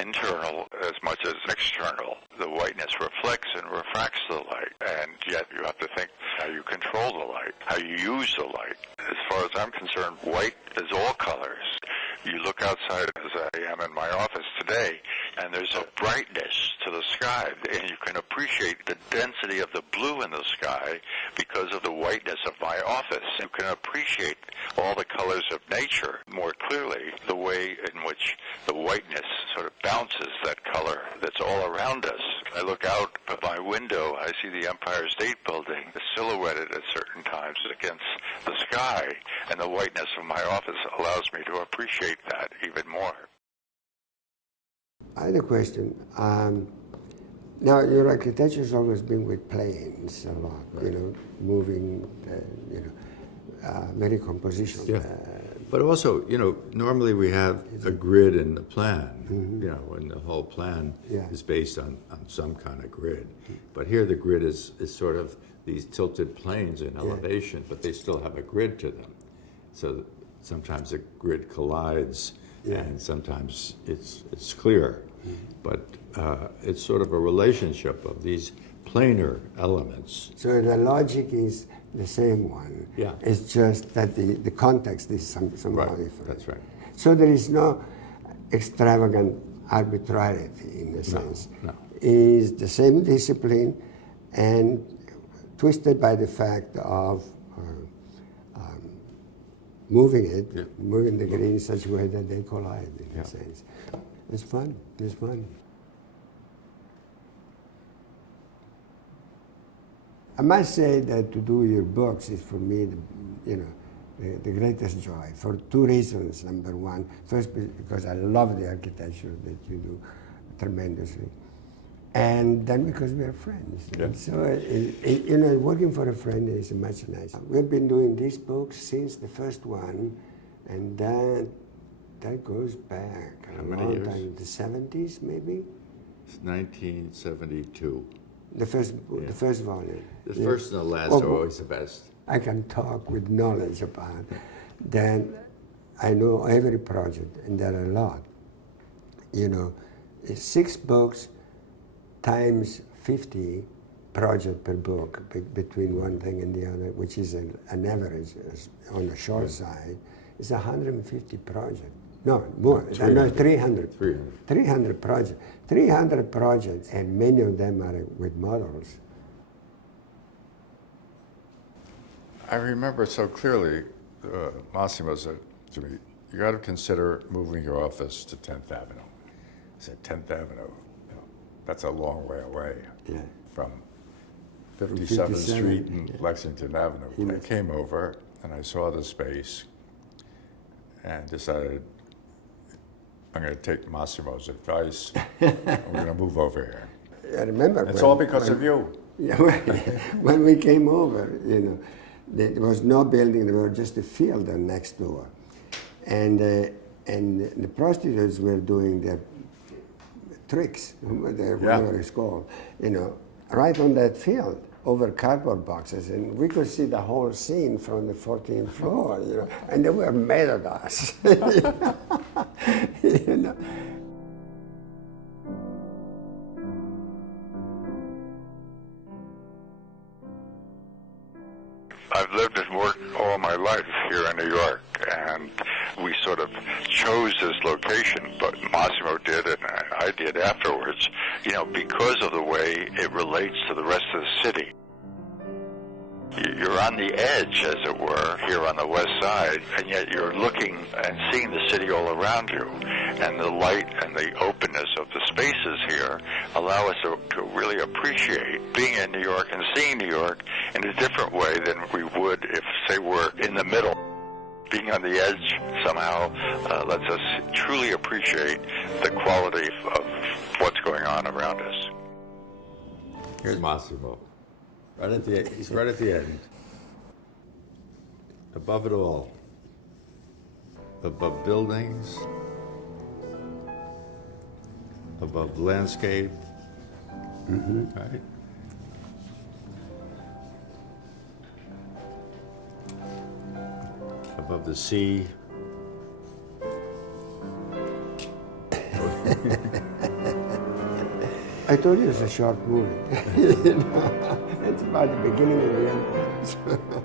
internal as much as external. The whiteness reflects and refracts the light, and yet you have to think how you control the light, how you use the light. As far as I'm concerned, white is all colors. You look outside, as I am in my office today, and there's a brightness to the sky, and you can appreciate the density of the blue in the sky because of the whiteness of my office. You can appreciate all the colors of nature more clearly, the way in which the whiteness sort of bounces that color that's all around us. I look out of my window, I see the Empire State Building silhouetted at certain times against the sky, and the whiteness of my office allows me to appreciate that even more. I had a question. Now, your architecture has always been with planes a lot, Right. you know, moving, many compositions. Yeah. But also, you know, normally we have a grid in the plan, you know, and the whole plan Yeah. is based on some kind of grid. But here the grid is sort of these tilted planes in elevation, but they still have a grid to them. So sometimes the grid collides, and sometimes it's clear. But it's sort of a relationship of these planar elements. So the logic is the same one. Yeah. It's just that the context is somehow Right, different. that's right. So there is no extravagant arbitrarity in a sense. No. It's the same discipline and twisted by the fact of moving it, moving the grid in such a way that they collide in a sense. It's fun. It's fun. I must say that to do your books is for me, the greatest joy for two reasons. Number one, first because I love the architecture that you do tremendously, and then because we are friends. Yeah. And so, working for a friend is much nicer. We've been doing these books since the first one, and that goes back a How many long years? time, the 70s maybe. It's 1972. The first volume. The first and the last Oh, are always the best. I can talk with knowledge about. Then I know every project, and there are a lot. You know, it's 6 books times 50 project per book between one thing and the other, which is an average on the short side. It's 150 projects. No, more. 300. 300. 300. 300 projects. 300 projects, and many of them are with models. I remember so clearly, Massimo said to me, you got to consider moving your office to 10th Avenue. I said, 10th Avenue, that's a long way away from 57th Street and Lexington Avenue. Yes. I came over and I saw the space and decided I'm going to take Massimo's advice. I'm going to move over here. I remember. It's all because of you. Yeah, when we came over, there was no building, there was just a field next door. And the prostitutes were doing their tricks, whatever it's called, right on that field, over cardboard boxes. And we could see the whole scene from the 14th floor, and they were mad at us. I've lived and worked all my life here in New York, and we sort of chose this location, but Massimo did and I did afterwards, because of the way it relates to the rest of the city. You're on the edge, as it were, here on the west side, and yet you're looking and seeing the city all around you. And the light and the openness of the spaces here allow us to really appreciate being in New York and seeing New York in a different way than we would if, say, we're in the middle. Being on the edge somehow lets us truly appreciate the quality of what's going on around us. Here's Massimo. He's right at the end. Above it all. Above buildings. Above landscape. Right? Above the sea. I told you it's a short movie. You know, it's about the beginning and the end.